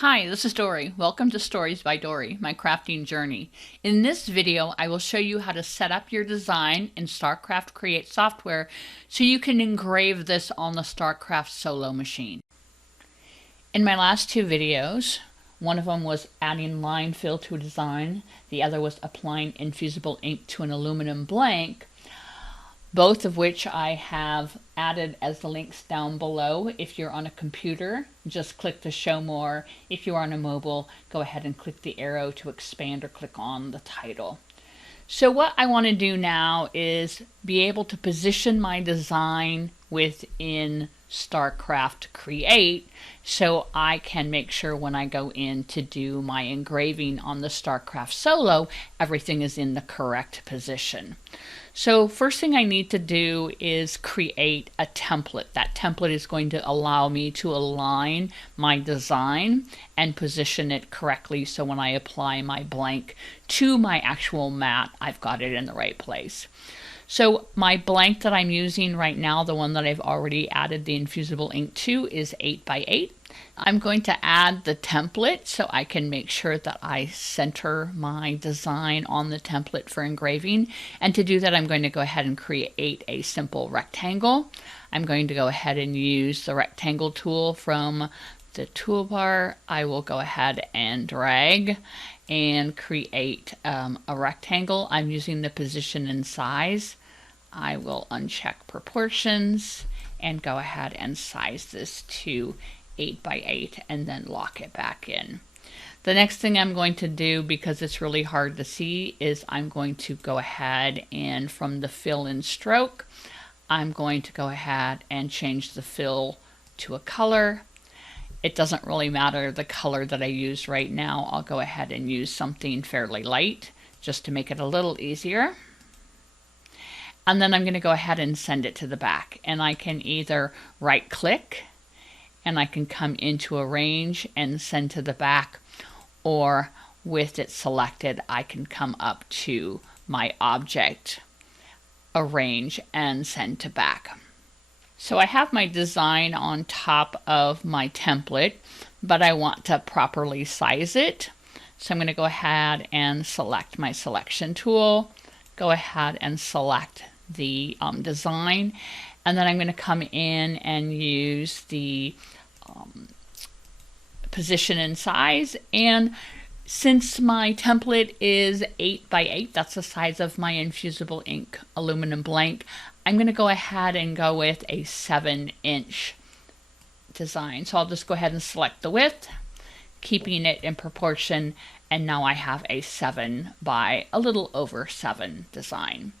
Hi, this is Dory. Welcome to Stories by Dory, my crafting journey. In this video, I will show you how to set up your design in StarCraft Create software so you can engrave this on the StarCraft solo machine. In my last two videos, one of them was adding line fill to a design, the other was applying infusible ink to an aluminum blank, both of which I have added as the links down below. If you're on a computer, just click the show more. If you're on a mobile, go ahead and click the arrow to expand or click on the title. So what I want to do now is be able to position my design within StarCraft Create so I can make sure when I go in to do my engraving on the StarCraft Solo, everything is in the correct position. So first thing I need to do is create a template. That template is going to allow me to align my design and position it correctly so when I apply my blank to my actual mat, I've got it in the right place. So my blank that I'm using right now, the one that I've already added the infusible ink to, is 8 by 8. I'm going to add the template so I can make sure that I center my design on the template for engraving. And to do that, I'm going to go ahead and create a simple rectangle. I'm going to go ahead and use the rectangle tool from the toolbar. I will go ahead and drag and create a rectangle. I'm using the position and size. I will uncheck proportions and go ahead and size this to 8 by 8 and then lock it back in. The next thing I'm going to do, because it's really hard to see, is I'm going to go ahead and from the fill and stroke, I'm going to go ahead and change the fill to a color. It doesn't really matter the color that I use right now. I'll go ahead and use something fairly light just to make it a little easier. And then I'm going to go ahead and send it to the back. And I can either right click and I can come into Arrange and send to the back, or with it selected, I can come up to my object, Arrange, and send to back. So I have my design on top of my template, but I want to properly size it. So I'm going to go ahead and select my selection tool, go ahead and select the design, and then I'm going to come in and use the position and size. And since my template is 8 by 8, that's the size of my infusible ink aluminum blank, I'm going to go ahead and go with a 7-inch design. So I'll just go ahead and select the width, keeping it in proportion, and now I have a 7 by a little over 7 design.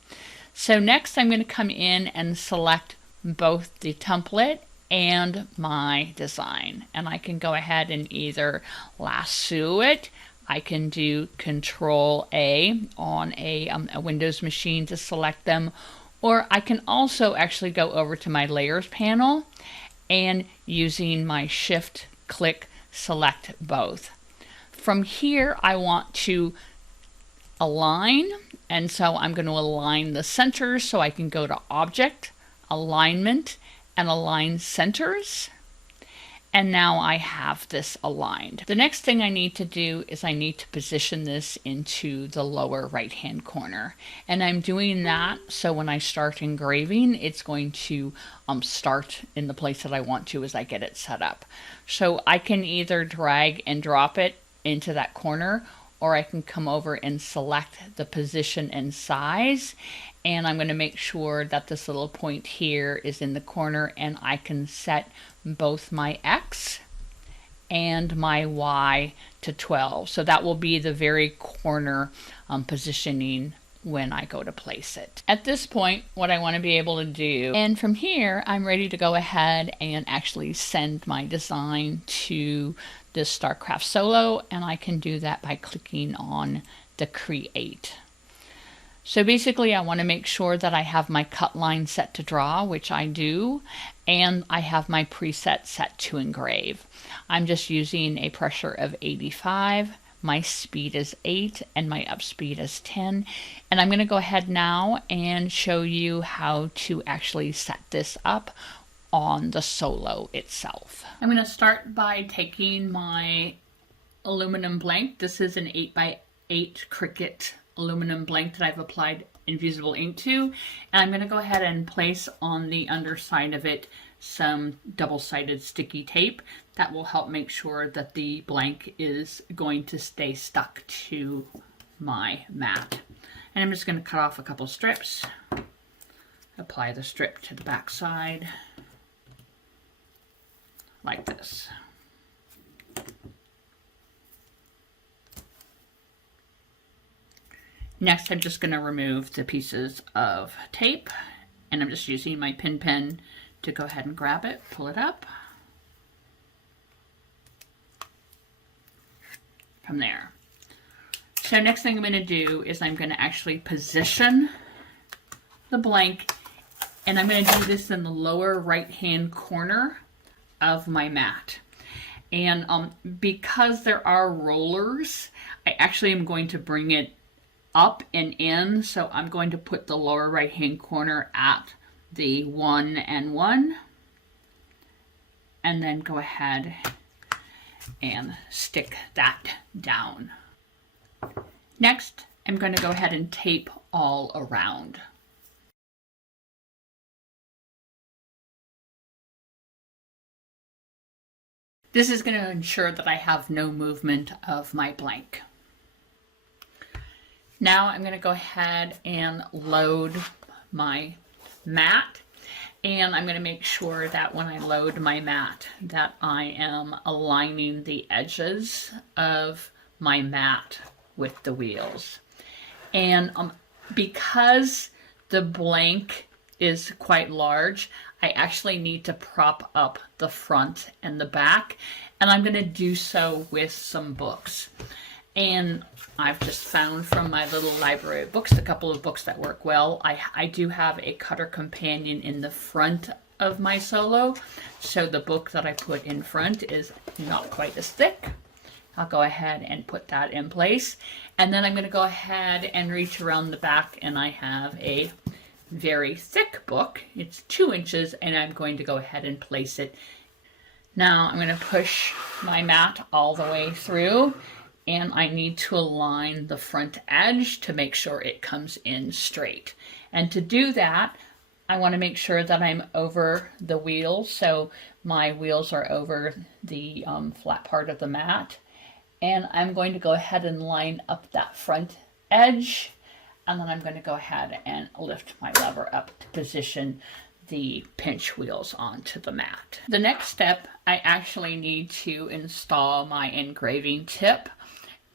So next I'm going to come in and select both the template and my design, and I can go ahead and either lasso it. I can do Control A on a Windows machine to select them, or I can also actually go over to my layers panel and using my shift click select both. From here I want to align, and so I'm going to align the centers, so I can go to Object, Alignment, and Align Centers. And now I have this aligned. The next thing I need to do is I need to position this into the lower right hand corner. And I'm doing that so when I start engraving, it's going to start in the place that I want to as I get it set up. So I can either drag and drop it into that corner, or I can come over and select the position and size. And I'm going to make sure that this little point here is in the corner, and I can set both my X and my Y to 12. So that will be the very corner positioning when I go to place it. At this point, what I want to be able to do, and from here, I'm ready to go ahead and actually send my design to this StarCraft Solo, and I can do that by clicking on the Create. So basically I want to make sure that I have my cut line set to draw, which I do, and I have my preset set to engrave. I'm just using a pressure of 85, my speed is 8, and my up speed is 10. And I'm going to go ahead now and show you how to actually set this up on the Solo itself. I'm going to start by taking my aluminum blank. This is an 8x8 Cricut aluminum blank that I've applied invisible ink to. And I'm going to go ahead and place on the underside of it some double-sided sticky tape that will help make sure that the blank is going to stay stuck to my mat. And I'm just going to cut off a couple strips, apply the strip to the back side like this. Next, I'm just going to remove the pieces of tape, and I'm just using my pin pen to go ahead and grab it, pull it up from there. So next thing I'm going to do is I'm going to actually position the blank, and I'm going to do this in the lower right hand corner of my mat. And because there are rollers, I actually am going to bring it up and in, so I'm going to put the lower right hand corner at the 1 and 1, and then go ahead and stick that down. Next, I'm going to go ahead and tape all around. This is going to ensure that I have no movement of my blank. Now I'm going to go ahead and load my mat, and I'm going to make sure that when I load my mat that I am aligning the edges of my mat with the wheels. And because the blank is quite large, I actually need to prop up the front and the back, and I'm going to do so with some books. And I've just found from my little library of books a couple of books that work well. I do have a cutter companion in the front of my solo, so the book that I put in front is not quite as thick. I'll go ahead and put that in place. And then I'm going to go ahead and reach around the back, and I have a very thick book. It's 2 inches, and I'm going to go ahead and place it. Now I'm going to push my mat all the way through, and I need to align the front edge to make sure it comes in straight. And to do that, I want to make sure that I'm over the wheels, so my wheels are over the flat part of the mat. And I'm going to go ahead and line up that front edge, and then I'm going to go ahead and lift my lever up to position the pinch wheels onto the mat. The next step, I actually need to install my engraving tip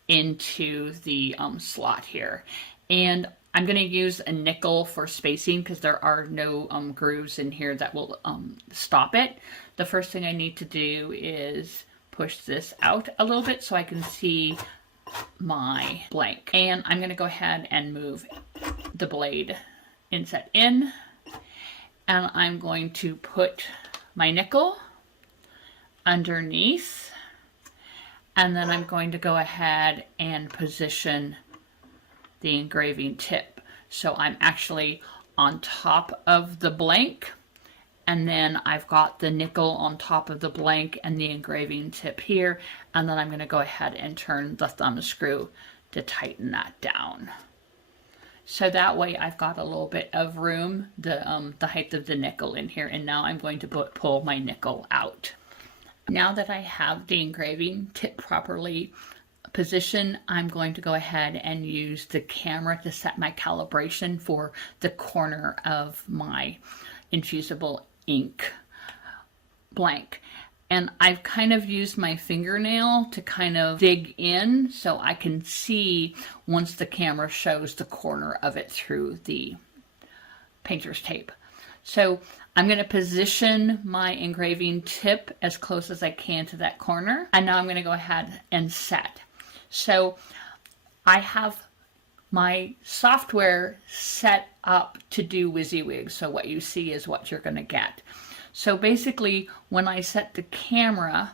into the slot here. And I'm going to use a nickel for spacing because there are no grooves in here that will stop it. The first thing I need to do is push this out a little bit so I can see my blank. And I'm going to go ahead and move the blade inset in, and I'm going to put my nickel underneath, and then I'm going to go ahead and position the engraving tip. So I'm actually on top of the blank, and then I've got the nickel on top of the blank and the engraving tip here, and then I'm going to go ahead and turn the thumb screw to tighten that down. So that way I've got a little bit of room, the height of the nickel in here, and now I'm going to pull my nickel out. Now that I have the engraving tip properly positioned, I'm going to go ahead and use the camera to set my calibration for the corner of my infusible ink blank. And I've kind of used my fingernail to kind of dig in so I can see once the camera shows the corner of it through the painter's tape. So I'm going to position my engraving tip as close as I can to that corner. And now I'm going to go ahead and set. So I have my software set up to do WYSIWYG. So what you see is what you're going to get. So basically, when I set the camera,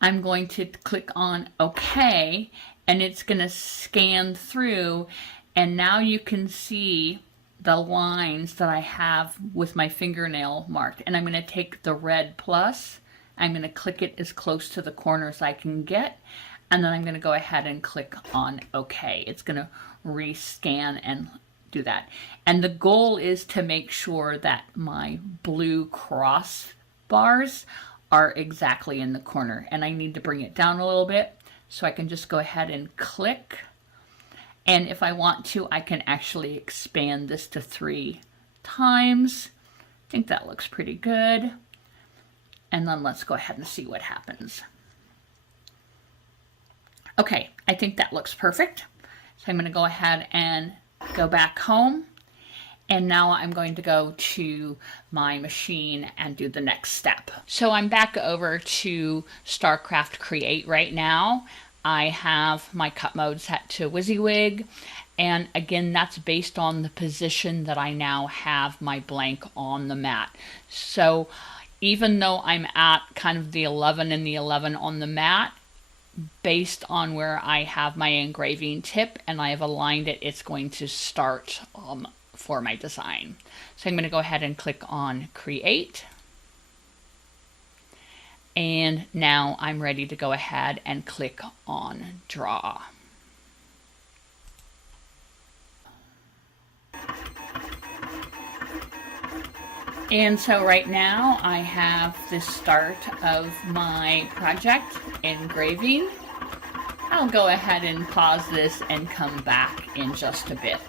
I'm going to click on OK, and it's going to scan through, and now you can see the lines that I have with my fingernail marked. And I'm going to take the red plus, I'm going to click it as close to the corner as I can get, and then I'm going to go ahead and click on OK. It's going to rescan and do that. And the goal is to make sure that my blue cross bars are exactly in the corner, and I need to bring it down a little bit, so I can just go ahead and click. And if I want to, I can actually expand this to 3 times. I think that looks pretty good. And then let's go ahead and see what happens. Okay, I think that looks perfect. So I'm going to go ahead and go back home. And now I'm going to go to my machine and do the next step. So I'm back over to StarCraft Create right now. I have my cut mode set to WYSIWYG. And again, that's based on the position that I now have my blank on the mat. So even though I'm at kind of the 11 and the 11 on the mat, based on where I have my engraving tip and I have aligned it, it's going to start for my design. So I'm going to go ahead and click on Create. And now I'm ready to go ahead and click on Draw. And so right now I have the start of my project, Engraving. I'll go ahead and pause this and come back in just a bit.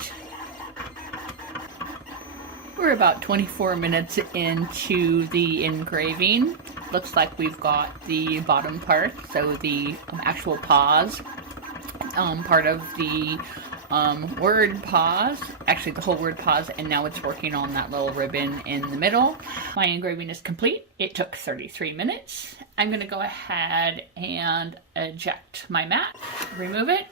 We're about 24 minutes into the engraving. Looks like we've got the bottom part, so the actual pause, part of the word pause, actually the whole word pause, and now it's working on that little ribbon in the middle. My engraving is complete. It took 33 minutes. I'm going to go ahead and eject my mat, remove it,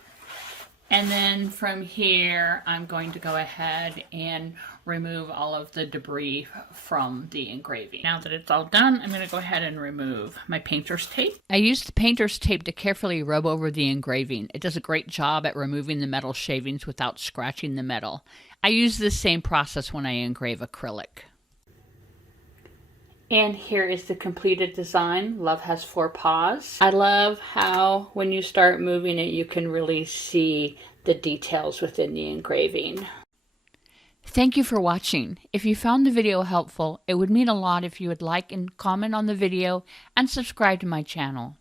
and then from here I'm going to go ahead and remove all of the debris from the engraving. Now that it's all done, I'm going to go ahead and remove my painter's tape. I used the painter's tape to carefully rub over the engraving. It does a great job at removing the metal shavings without scratching the metal. I use this same process when I engrave acrylic. And here is the completed design. Love has 4 paws. I love how when you start moving it, you can really see the details within the engraving. Thank you for watching. If you found the video helpful, it would mean a lot if you would like and comment on the video and subscribe to my channel.